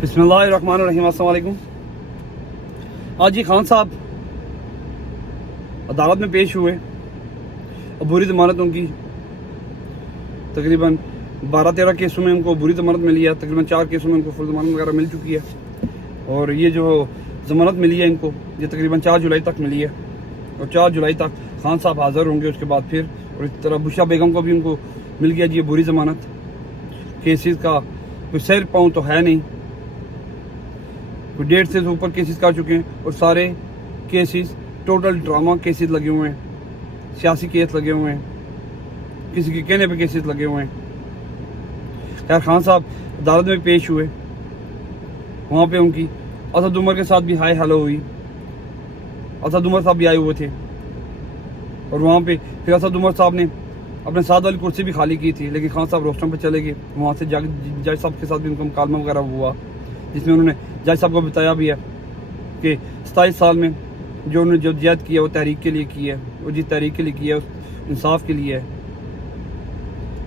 बिस्मिल्लाहिर्रहमानिर्रहीम, अस्सलाम वालेकुम। आज ये खान साहब अदालत में पेश हुए और बुरी ज़मानत उनकी तकरीबन 12-13 केसों में उनको बुरी ज़मानत मिली है, तकरीबन 4 केसों में उनको फुल ज़मानत वगैरह मिल चुकी है। और ये जो ज़मानत मिली है इनको, ये तकरीबन 4 जुलाई तक मिली है और 4 जुलाई तक खान साहब हाज़िर होंगे उसके बाद फिर। और इस तरह बुशरा बेगम को भी उनको मिल गया जी ये बुरी ज़मानत। केसेस का कोई सैर पाँव तो है नहीं, कोई 1.5 से ऊपर केसेस कर चुके हैं और सारे केसेस टोटल ड्रामा केसेस लगे हुए हैं, सियासी केस लगे हुए हैं, किसी के कहने पे केसेस लगे हुए हैं। खैर खान साहब अदालत में पेश हुए, वहाँ पे उनकी असद उमर के साथ भी हाय हेलो हुई। असद उमर साहब भी आए हुए थे और वहाँ पे फिर असद उमर साहब ने अपने साथ वाली कुर्सी भी खाली की थी, लेकिन खान साहब रोस्टम पे चले गए। वहाँ से जज साहब के साथ भी उनका मुकालमा वगैरह हुआ, जिसमें उन्होंने जज साहब को बताया भी है कि 27 साल में जो उन्होंने जद्दोजहद की है वो तहरीक के लिए की है, और जिस तहरीक के लिए की है उस इंसाफ के लिए है।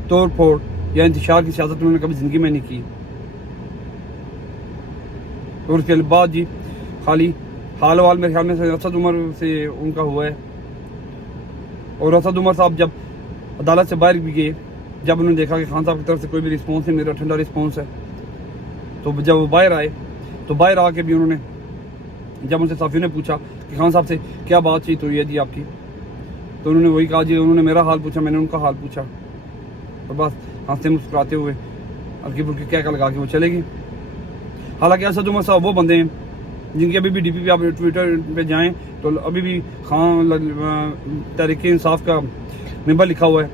तोड़ फोड़ या इंतशार की सियासत उन्होंने कभी ज़िंदगी में नहीं की। और उसके बाद जी खाली हाल वाल मेरे ख्याल में असद उमर से उनका हुआ है। और असद उमर साहब जब अदालत से बाहर भी गए, जब उन्होंने देखा कि खान साहब की तरफ से कोई भी रिस्पॉन्स नहीं, मेरा ठंडा रिस्पॉन्स है, तो जब वो बाहर आए तो बाहर आके भी उन्होंने, जब उनसे साफियों ने पूछा कि खान साहब से क्या बातचीत हुई है जी आपकी, तो उन्होंने वही कहा जी उन्होंने मेरा हाल पूछा, मैंने उनका हाल पूछा, और बस हंसते मुस्कुराते हुए हल्की फुल्की क्या लगा के वो चले गए। हालांकि असद उमर साहब वो बंदे हैं जिनकी अभी भी DP पे आप ट्विटर पे जाएँ तो अभी भी खान तहरीक इंसाफ का मेंबर लिखा हुआ है,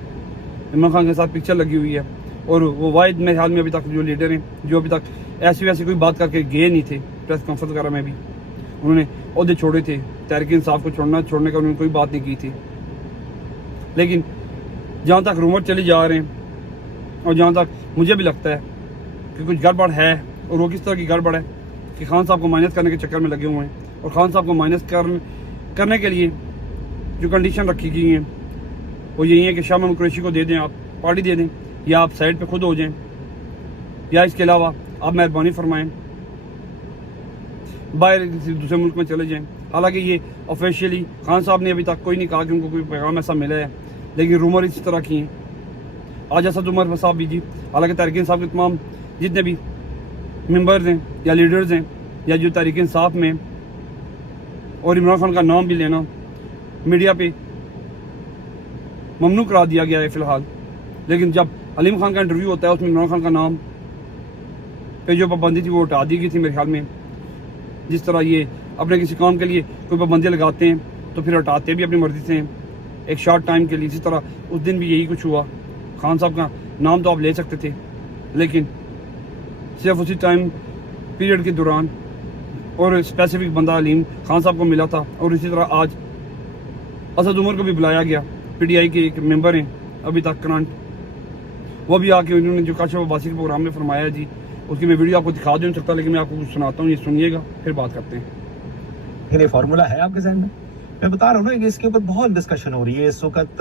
इमरान खान के साथ पिक्चर लगी हुई है। और वो वाहिद मेरे ख्याल में अभी तक जो लीडर हैं जो अभी तक ऐसी वैसी कोई बात करके गए नहीं थे। प्रेस कॉन्फ्रेंस वगैरह में भी उन्होंने ओहदे छोड़े थे, तहरीक इंसाफ को छोड़ने का उन्होंने कोई बात नहीं की थी। लेकिन जहाँ तक रूमर चले जा रहे हैं और जहाँ तक मुझे भी लगता है कि कुछ गड़बड़ है, और वो किस तरह की गड़बड़ है कि खान साहब को माइनस करने के चक्कर में लगे हुए हैं। और खान साहब को माइनस करने के लिए जो कंडीशन रखी गई हैं वो यही है कि शाह महमूद कुरैशी को दे दें, आप पार्टी दे दें, या आप साइड पे खुद हो जाएं, या इसके अलावा आप मेहरबानी फरमाएं बाहर किसी दूसरे मुल्क में चले जाएं। हालांकि ये ऑफिशियली खान साहब ने अभी तक कोई नहीं कहा कि उनको कोई पैगाम ऐसा मिला है, लेकिन रूमर इसी तरह की हैं। आज असद उमर साहब भी जी, हालांकि तहरीक इंसाफ के तमाम जितने भी मेंबर्स हैं या लीडर्स हैं या जो तहरीक इंसाफ में, और इमरान खान का नाम भी लेना मीडिया पे ममनू करा दिया गया है फ़िलहाल। लेकिन जब हलीम खान का इंटरव्यू होता है उसमें इमरान खान का नाम पे जो पाबंदी थी वो हटा दी गई थी मेरे ख्याल में। जिस तरह ये अपने किसी काम के लिए कोई पाबंदी लगाते हैं तो फिर हटाते भी अपनी मर्जी से हैं एक शॉर्ट टाइम के लिए, इसी तरह उस दिन भी यही कुछ हुआ। खान साहब का नाम तो आप ले सकते थे, लेकिन सिर्फ उसी टाइम पीरियड के दौरान और स्पेसिफिक बंदा हलीम खान साहब को मिला था। और इसी तरह आज असद उमर को भी बुलाया गया, PTI के एक मेंबर हैं अभी तक करंट, वो भी आके उन्होंने जो काशिफ अब्बासी के प्रोग्राम में फरमाया जी, उसकी मैं वीडियो आपको दिखा नहीं सकता, लेकिन मैं आपको कुछ सुनाता हूँ, ये सुनिएगा फिर बात करते हैं। ये फॉर्मूला है आपके जहन में? मैं बता रहा हूँ ना कि इसके ऊपर बहुत डिस्कशन हो रही है इस वक्त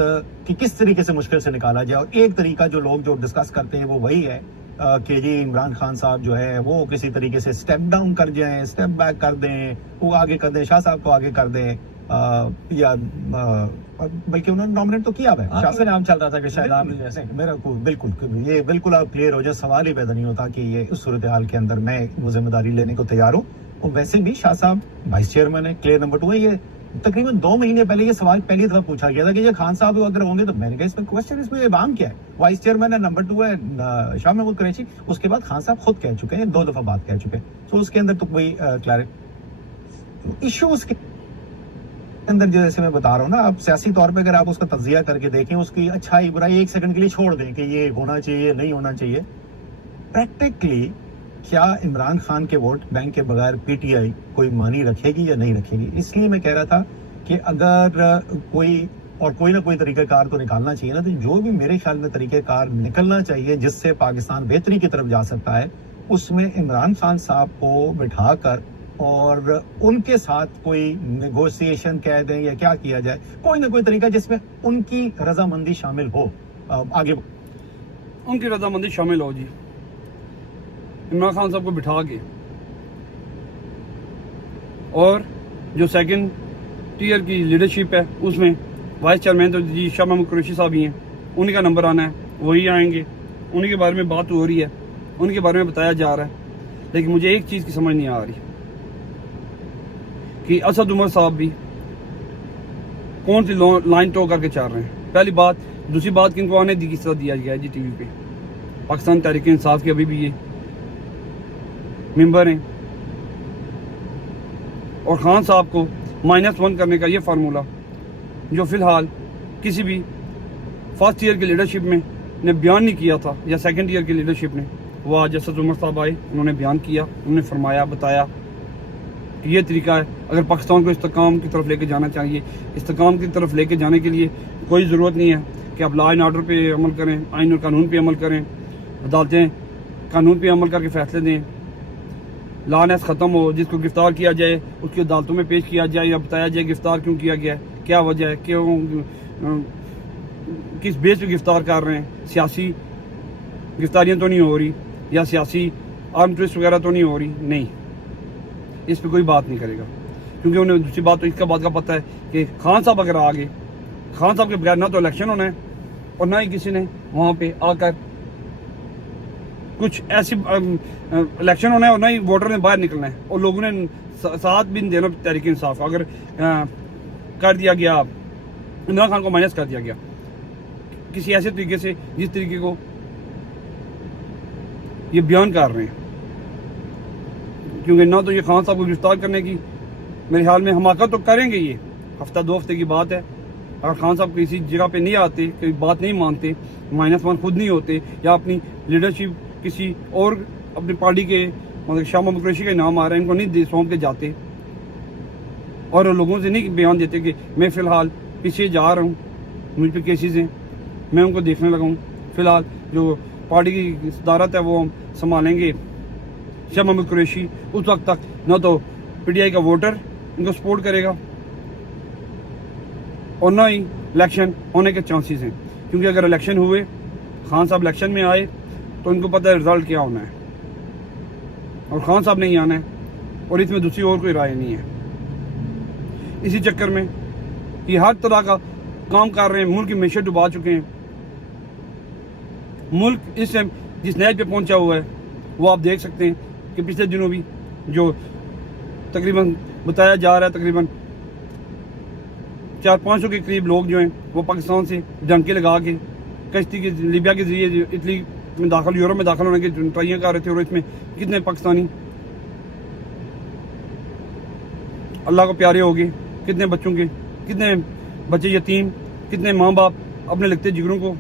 कि किस तरीके से मुश्किल से निकाला जाए। और एक तरीका जो लोग जो डिस्कस करते हैं वो वही है कि जी इमरान खान साहब जो है वो किसी तरीके से स्टेप डाउन कर जाएं, स्टेप बैक कर दें, वो आगे कर दें, शाह साहब को आगे कर दें, या बल्कि उन्होंने नॉमिनेट तो किया है, शाह से नाम चल रहा था कि शायद आप जैसे मेरा को बिल्कुल ये बिल्कुल आप क्लियर हो जाए, सवाल ही पैदा नहीं होता कि ये उस सूरत हाल के अंदर मैं वो जिम्मेदारी लेने को तैयार हूँ। और वैसे भी शाह साहब वाइस चेयरमैन है, क्लियर नंबर 2 है। ये तकरीबन 2 महीने पहले ये सवाल पहली दफा पूछा गया था कि ये खान साहब अगर होंगे, तो मैंने कहा इसमें क्वेश्चन, इसमें ये बाम क्या है? वाइस चेयरमैन है, नंबर 2 है शाह महमूद कुरैशी। उसके बाद खान साहब खुद कह चुके हैं, 2 दफा बात कह चुके हैं, तो उसके अंदर तो कोई क्लैरिटी इशू उसके अंदर जैसे मैं बता रहा हूँ ना, आप सियासी तौर पे अगर आप उसका तज्जिया करके देखें, उसकी अच्छाई बुराई 1 सेकंड के लिए छोड़ दें कि ये होना चाहिए नहीं होना चाहिए, प्रैक्टिकली क्या इमरान खान के वोट बैंक के बगैर PTI कोई मानी रखेगी या नहीं रखेगी? इसलिए मैं कह रहा था कि अगर कोई ना कोई तरीक़ाकार तो निकालना चाहिए ना, तो जो भी मेरे ख्याल में तरीक़ाकार निकलना चाहिए जिससे पाकिस्तान बेहतरी की तरफ जा सकता है, उसमें इमरान खान साहब को बिठा कर और उनके साथ कोई नेगोशिएशन कह दें या क्या किया जाए, कोई ना कोई तरीका जिसमें उनकी रजामंदी शामिल हो। आगे उनकी रजामंदी शामिल हो जी, इमरान खान साहब को बिठा के اور جو سیکنڈ ٹیئر کی لیڈرشپ ہے اس میں وائس چیئرمین تو جی شاہ محمود قریشی صاحب ہی ہیں، انہیں کا نمبر آنا ہے، وہی آئیں گے، انہیں کے بارے میں بات ہو رہی ہے، ان کے بارے میں بتایا جا رہا ہے. لیکن مجھے ایک چیز کی سمجھ نہیں آ رہی کہ اسد عمر صاحب بھی کون سی لائن ٹو کر کے چل رہے ہیں. پہلی بات. دوسری بات کہ ان کو آنے دی کس طرح دیا گیا ہے جی ٹی وی پہ. پاکستان تحریک انصاف کے ابھی بھی یہ ممبر ہیں، اور خان صاحب کو -1 کرنے کا یہ فارمولہ جو فی الحال کسی بھی فرسٹ ایئر کی لیڈرشپ میں نے بیان نہیں کیا تھا یا سیکنڈ ایئر کی لیڈرشپ نے، وہ آج اسد عمر صاحب آئے، انہوں نے بیان کیا، انہوں نے فرمایا، بتایا کہ یہ طریقہ ہے اگر پاکستان کو استحکام کی طرف لے کے جانا چاہیے. استحکام کی طرف لے کے جانے کے لیے کوئی ضرورت نہیں ہے کہ آپ لا اینڈ آرڈر پہ عمل کریں، آئین اور قانون پہ عمل کریں، عدالتیں قانون پہ عمل کر کے فیصلے دیں، لا نیس ختم ہو، جس کو گرفتار کیا جائے اس کی عدالتوں میں پیش کیا جائے یا بتایا جائے گرفتار کیوں کیا گیا ہے، کیا وجہ ہے، کیوں کس بیس پہ گرفتار کر رہے ہیں. سیاسی گرفتاریاں تو نہیں ہو رہی یا سیاسی آرم ٹویسٹ وغیرہ تو نہیں ہو رہی، نہیں، اس پہ کوئی بات نہیں کرے گا. کیونکہ انہیں دوسری بات تو اس کا بات کا پتہ ہے کہ خان صاحب اگر آ گئے، خان صاحب کے بغیر نہ تو الیکشن ہونا ہے اور نہ ہی کسی نے وہاں پہ آ کر کچھ ایسی الیکشن ہونا ہے اور نہ ہی ووٹر نے باہر نکلنا ہے. اور لوگوں نے ساتھ بھی دینا تحریک انصاف اگر کر دیا گیا، عمران خان کو مائنس کر دیا گیا کسی ایسے طریقے سے جس طریقے کو یہ بیان کر رہے ہیں. کیونکہ نہ تو یہ خان صاحب کو گرفتار کرنے کی میرے خیال میں حماقت تو کریں گے، یہ ہفتہ 2 ہفتے کی بات ہے. اگر خان صاحب کسی جگہ پہ نہیں آتے، کوئی بات نہیں مانتے، -1 خود نہیں ہوتے یا اپنی لیڈرشپ کسی اور اپنی پارٹی کے مطلب شاہ محمود قریشی کا نام آ رہا ہے ان کو نہیں سونپ کے جاتے اور لوگوں سے نہیں بیان دیتے کہ میں فی الحال پیچھے جا رہا ہوں، مجھ پہ کیسز ہیں، میں ان کو دیکھنے لگا ہوں، فی الحال جو پارٹی کی صدارت ہے وہ سنبھالیں گے شاہ محمود قریشی. اس وقت تک نہ تو پی ٹی آئی کا ووٹر ان کو سپورٹ کرے گا اور نہ ہی الیکشن ہونے کے چانسز ہیں. کیونکہ اگر الیکشن ہوئے، خان صاحب الیکشن میں آئے تو ان کو پتہ ہے رزلٹ کیا ہونا ہے، اور خان صاحب نہیں آنا ہے، اور اس میں دوسری اور کوئی رائے نہیں ہے. اسی چکر میں یہ ہر طرح کا کام کر رہے ہیں، ملک کی معیشت ڈبا چکے ہیں. ملک اس ٹائم جس نیج پہ پہنچا ہوا ہے وہ آپ دیکھ سکتے ہیں کہ پچھلے دنوں بھی جو تقریباً بتایا جا رہا ہے تقریباً 400-500 کے قریب لوگ جو ہیں وہ پاکستان سے ڈنکے لگا کے کشتی کے لیبیا کے ذریعے اٹلی میں داخل، یورپ میں داخل ہونے کی ٹرائیاں کر رہے تھے. اور اس میں کتنے پاکستانی اللہ کو پیارے ہو گئے، کتنے بچوں کے، کتنے بچے یتیم، کتنے ماں باپ اپنے لگتے جگروں کو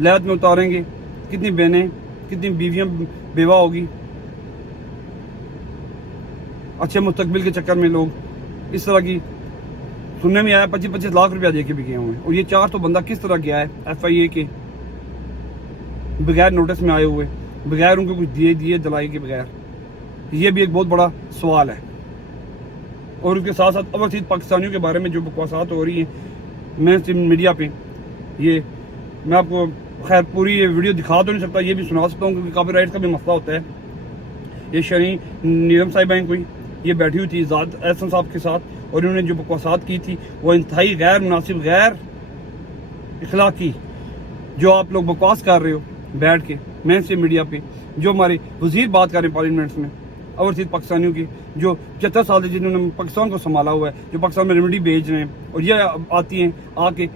لہت میں اتاریں گے، کتنی بہنیں، کتنی بیویاں بیوہ ہوگی. اچھے مستقبل کے چکر میں لوگ اس طرح کی سننے میں آیا 25-25 لاکھ روپیہ دے کے بھی گئے ہوئے ہیں. اور یہ 400 بندہ کس طرح گیا ہے FIA کے بغیر نوٹس میں آئے ہوئے، بغیر ان کو کچھ دیے دلائی کے بغیر. یہ بھی ایک بہت بڑا سوال ہے. اور اس کے ساتھ ساتھ اوورسیز پاکستانیوں کے بارے میں جو بکواسات ہو رہی ہیں مین اسٹریم میڈیا پہ، یہ میں آپ کو خیر پوری یہ ویڈیو دکھا تو نہیں سکتا، یہ بھی سنا سکتا ہوں کیونکہ کاپی رائٹ کا بھی مسئلہ ہوتا ہے. یہ شرین نیلم صاحبہ ہیں کوئی، یہ بیٹھی ہوئی تھی زاد احسن صاحب کے ساتھ، اور انہوں نے جو بکواسات کی تھی وہ انتہائی غیر مناسب، غیر اخلاقی. جو آپ لوگ بکواس کر رہے ہو بیٹھ کے مین اسٹریم میڈیا پہ، جو ہمارے وزیر بات کر رہے ہیں پارلیمنٹس میں اوورسیز پاکستانیوں کی، جو 75 سال سے جنہوں نے پاکستان کو سنبھالا ہوا ہے، جو پاکستان میں ریمیڈی بھیج رہے ہیں، اور یہ آتی ہیں آ کے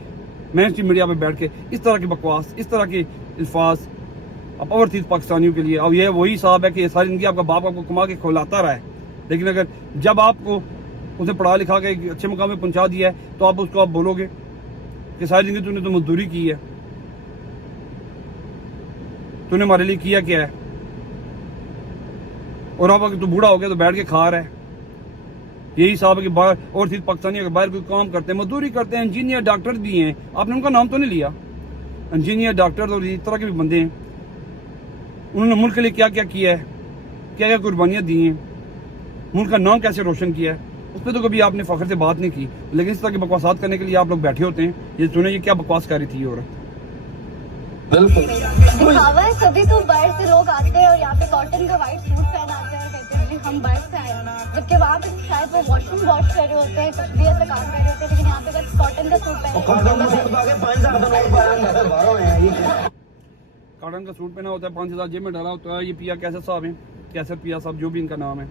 مین اسٹریم میڈیا پہ بیٹھ کے اس طرح کی بکواس، اس طرح کے الفاظ اب اوورسیز پاکستانیوں کے لیے. اب یہ وہی صاحب ہے کہ ساری زندگی آپ کا باپ آپ کو کما کے کھلاتا رہا ہے، لیکن اگر جب آپ کو اسے پڑھا لکھا کے ایک اچھے مقام میں پہنچا دیا ہے تو آپ اس کو آپ بولو گے کہ ساری زندگی تو نے تو مزدوری کی ہے، تو نے ہمارے لیے کیا کیا ہے، اور اب اگر تو بوڑھا ہو گیا تو بیٹھ کے کھا رہا ہے. یہی صاحب ہے کہ باہر اوورسیز پاکستانی اگر باہر کوئی کام کرتے ہیں، مزدوری کرتے ہیں، انجینئر ڈاکٹر بھی ہیں، آپ نے ان کا نام تو نہیں لیا، انجینئر ڈاکٹر اور اس طرح کے بھی بندے ہیں، انہوں نے ملک کے لیے کیا کیا کیا ہے، کیا کیا قربانیاں دی ہیں، ملک کا نام کیسے روشن کیا ہے، اس پہ تو کبھی آپ نے فخر سے بات نہیں کی. لیکن اس طرح کی بکواسات کرنے کے لیے آپ لوگ بیٹھے ہوتے ہیں. یہ سنیں یہ کیا بکواس کر رہی تھی یہ عورت. دکھاوا ہے، سبھی تو باہر سے لوگ آتے ہیں اور یہاں پہ کاٹن کا وائٹ سوٹ پہن آتے ہیں، کہتے ہیں ہم हम बाहर से आए हैं, जबकि वहाँ पे शायद वो वॉशरूम वॉश कर रहे होते हैं, कुछ भी ऐसा काम कर रहे होते हैं, लेकिन यहाँ पे बस कॉटन का सूट पहने कॉटन का सूट पहना होता है, 5,000 जेब में डाला होता है। ये पिया कैसर साहब हैं, कैसर पिया साहब जो भी इनका नाम है।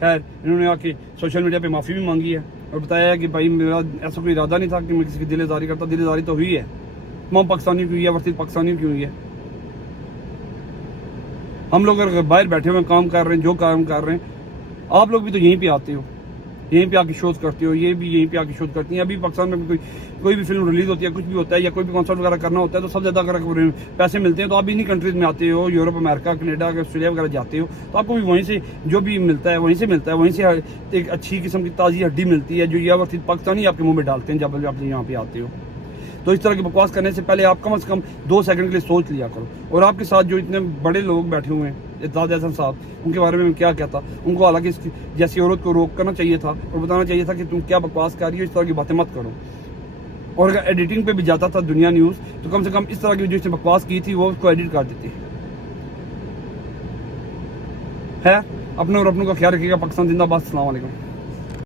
खैर इन्होंने आके सोशल मीडिया पे माफ़ी भी मांगी है और बताया है कि भाई मेरा ऐसा कोई इरादा नहीं था कि मैं किसी की दिलेदारी करता, दिलेदारी तो हुई है, तमाम पाकिस्तानियों की हुई है, वर्सेस पाकिस्तानियों की हुई है। हम लोग अगर बाहर बैठे हुए काम कर रहे हैं, जो काम कर रहे हैं, आप लोग भी तो यहीं पे आते हो, यहीं पे आके शोज करते हो, ये भी यहीं पे आके शोज करती हैं। अभी पाकिस्तान में कोई भी फिल्म रिलीज होती है, कुछ भी होता है या कोई भी कॉन्सर्ट वगैरह करना होता है तो सबसे ज़्यादा अगर पैसे मिलते हैं तो आप इन्हीं कंट्रीज में आते हो, यूरोप, अमेरिका, कनाडा, ऑस्ट्रेलिया वगैरह जाते हो तो आपको भी वहीं से जो भी मिलता है वहीं से मिलता है, वहीं से एक अच्छी किस्म की ताज़ी हड्डी मिलती है जो या वर्षित पाकिस्तानी आपके मुँह में डालते हैं जब आप यहाँ पे आते हो। तो इस तरह की बकवास करने से पहले आप कम से कम 2 सेकंड के लिए सोच लिया करो। और आपके साथ जो इतने बड़े लोग बैठे हुए हैं, इत्ताद हसन साहब, उनके बारे में मैं क्या कहता, उनको हालांकि इसकी जैसी औरत को रोक करना चाहिए था और बताना चाहिए था कि तुम क्या बकवास कर रही हो, इस तरह की बातें मत करो। और अगर एडिटिंग पे भी जाता था दुनिया न्यूज़ तो कम से कम इस तरह की जो इसने बकवास की थी वो उसको एडिट कर देती है। अपने और अपनों का ख्याल रखिएगा। पाकिस्तान जिंदाबाद। अस्सलाम वालेकुम।